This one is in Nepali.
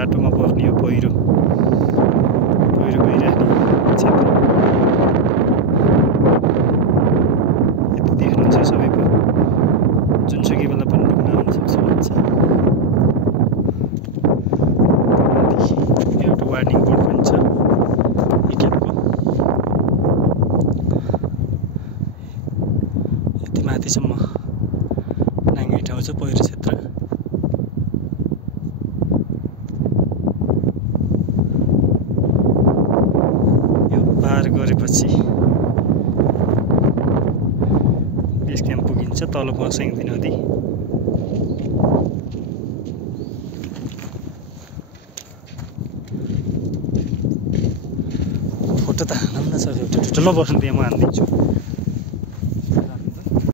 बाटोमा पर्ने हो पहिरो गइरहने क्षेत्र। यति देख्नुहुन्छ सबैको जुनसुकै बेला पनि डुब्न आउन सक्छ भन्छ। एउटा वार्निङ बोर्ड पनि छ इकेपको। यति माथिसम्म नाङ्गे ठाउँ छ पहिरो क्षेत्र। यो पार गरेपछि बेस क्याम्प पुगिन्छ। तल मर्स्याङ्दी नदी। फोटो त हालौँ न सर, एउटा ठुलो बस्नु दिए म हानिदिन्छु।